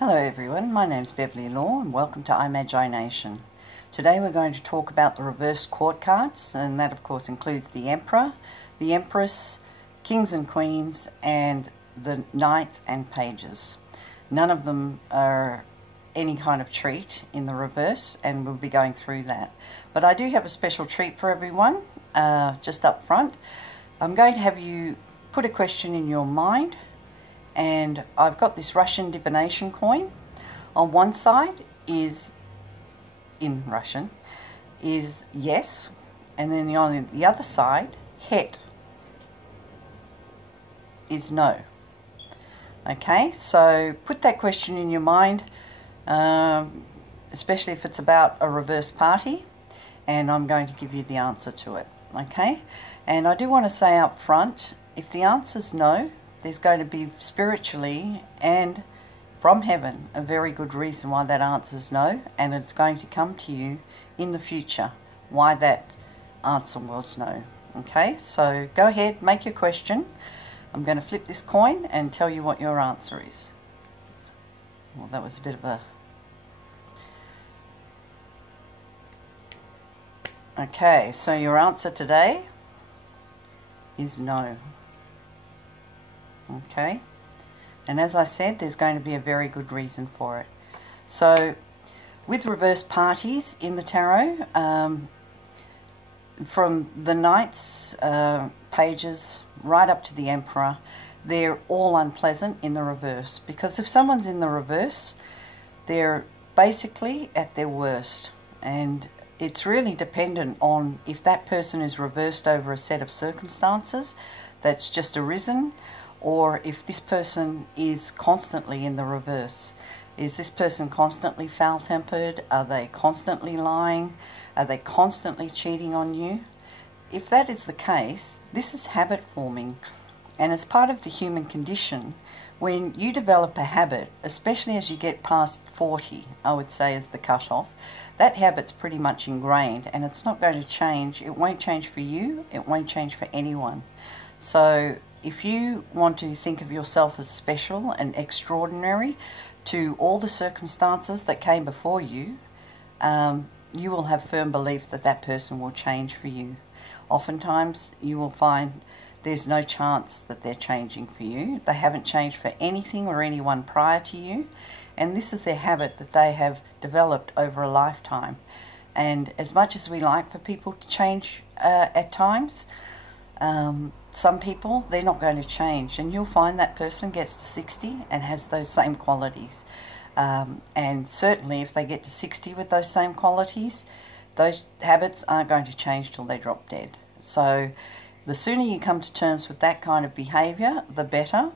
Hello everyone, my name's Beverly Law and welcome to Imagination. Today we're going to talk about the reverse court cards, and that of course includes the Emperor, the Empress, Kings and Queens, and the Knights and Pages. None of them are any kind of treat in the reverse, and we'll be going through that. But I do have a special treat for everyone, just up front. I'm going to have you put a question in your mind, and I've got this Russian divination coin. On one side is, in Russian, is yes, and then on the other side, het, is no. Okay, so put that question in your mind, especially if it's about a reverse party, and I'm going to give you the answer to it. Okay, and I do want to say up front, if the answer's no, there's going to be spiritually and from heaven a very good reason why that answer's no, and it's going to come to you in the future why that answer was no. Okay, so go ahead, make your question. I'm going to flip this coin and tell you what your answer is. Well, that was a bit of a... Okay, so your answer today is no. Okay, and as I said, there's going to be a very good reason for it. So with reverse parties in the tarot, from the Knights, Pages, right up to the Emperor, they're all unpleasant in the reverse, because if someone's in the reverse, they're basically at their worst, and it's really dependent on if that person is reversed over a set of circumstances that's just arisen, or if this person is constantly in the reverse. Is this person constantly foul-tempered? Are they constantly lying? Are they constantly cheating on you? If that is the case, this is habit forming, and as part of the human condition, when you develop a habit, especially as you get past 40, I would say is the cutoff, that habit's pretty much ingrained, and it's not going to change. It won't change for you, it won't change for anyone. So if you want to think of yourself as special and extraordinary to all the circumstances that came before you, you will have firm belief that that person will change for you. Oftentimes you will find there's no chance that they're changing for you. They haven't changed for anything or anyone prior to you, and this is their habit that they have developed over a lifetime. And as much as we like for people to change at times, some people, they're not going to change, and you'll find that person gets to 60 and has those same qualities. And certainly if they get to 60 with those same qualities, those habits aren't going to change till they drop dead. So the sooner you come to terms with that kind of behaviour, the better.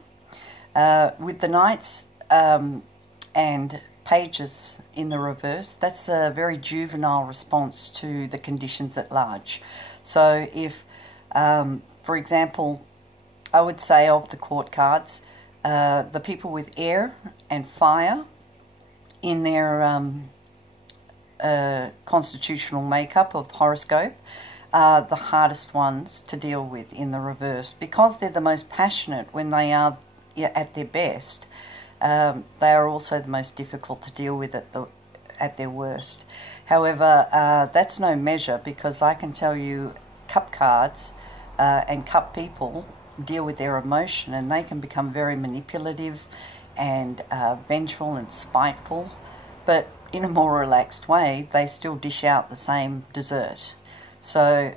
With the Knights and Pages in the reverse, that's a very juvenile response to the conditions at large. So if for example, I would say of the court cards, the people with air and fire in their constitutional makeup of horoscope are the hardest ones to deal with in the reverse, because they're the most passionate when they are at their best. They are also the most difficult to deal with at their worst. However, that's no measure, because I can tell you cup cards and cup people deal with their emotion, and they can become very manipulative and vengeful and spiteful, but in a more relaxed way they still dish out the same dessert. So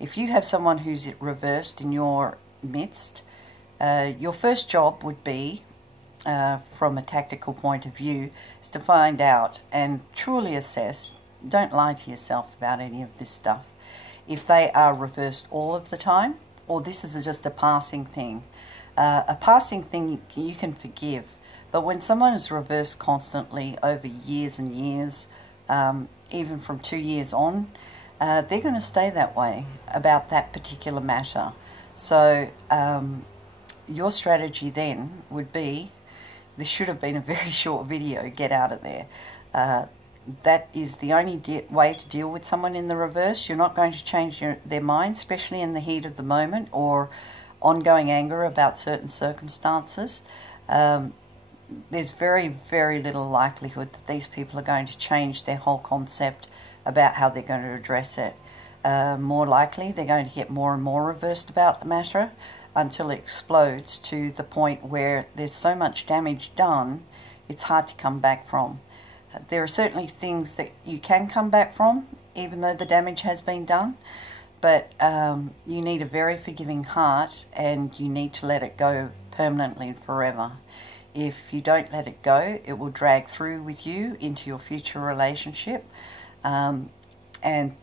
if you have someone who's reversed in your midst, your first job would be, from a tactical point of view, is to find out and truly assess. Don't lie to yourself about any of this stuff. If they are reversed all of the time, or this is just a passing thing. A passing thing you can forgive, but when someone is reversed constantly over years and years, even from 2 years on, they're going to stay that way about that particular matter. So your strategy then would be, this should have been a very short video, get out of there. That is the only way to deal with someone in the reverse. You're not going to change their mind, especially in the heat of the moment or ongoing anger about certain circumstances. there's very, very little likelihood that these people are going to change their whole concept about how they're going to address it. More likely, they're going to get more and more reversed about the matter until it explodes to the point where there's so much damage done, it's hard to come back from. There are certainly things that you can come back from, even though the damage has been done, but you need a very forgiving heart, and you need to let it go permanently and forever. If you don't let it go, it will drag through with you into your future relationship, and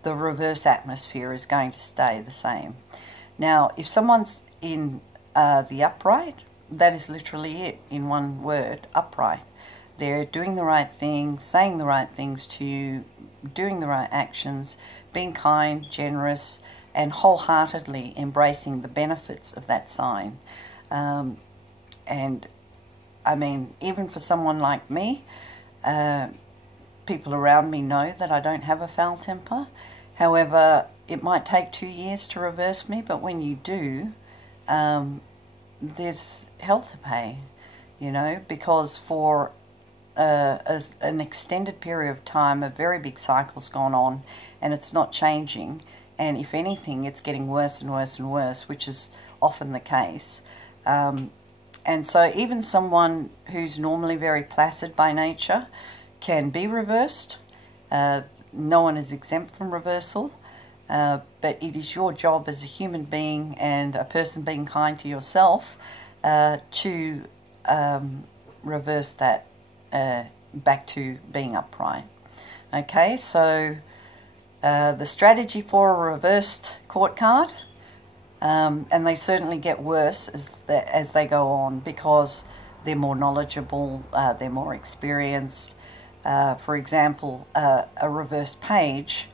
the reverse atmosphere is going to stay the same. Now, if someone's in the upright, that is literally it, in one word, upright. They're doing the right thing, saying the right things to you, doing the right actions, being kind, generous, and wholeheartedly embracing the benefits of that sign. And I mean, even for someone like me, people around me know that I don't have a foul temper. However, it might take 2 years to reverse me, but when you do, there's hell to pay, you know, because for an extended period of time, a very big cycle's gone on, and it's not changing, and if anything, it's getting worse and worse and worse, which is often the case. And so even someone who's normally very placid by nature can be reversed. No one is exempt from reversal, but it is your job as a human being and a person being kind to yourself to reverse that back to being upright. Okay, so the strategy for a reversed court card, and they certainly get worse as they go on, because they're more knowledgeable, they're more experienced. For example, a reversed page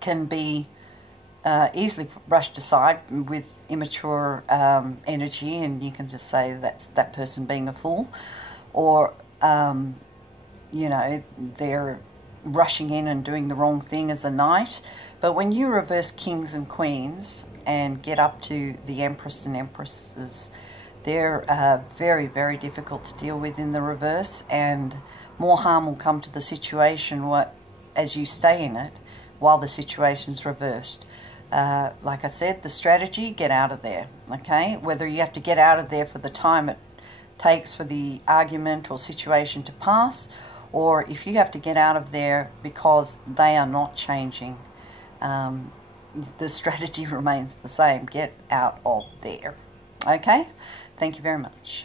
can be easily brushed aside with immature energy, and you can just say that's that person being a fool, or you know, they're rushing in and doing the wrong thing as a knight. But when you reverse kings and queens and get up to the Empress and Empresses, they're very, very difficult to deal with in the reverse, and more harm will come to the situation as you stay in it while the situation's reversed. Like I said, the strategy, get out of there, okay? Whether you have to get out of there for the time it takes for the argument or situation to pass, or if you have to get out of there because they are not changing, the strategy remains the same. Get out of there. Okay? Thank you very much.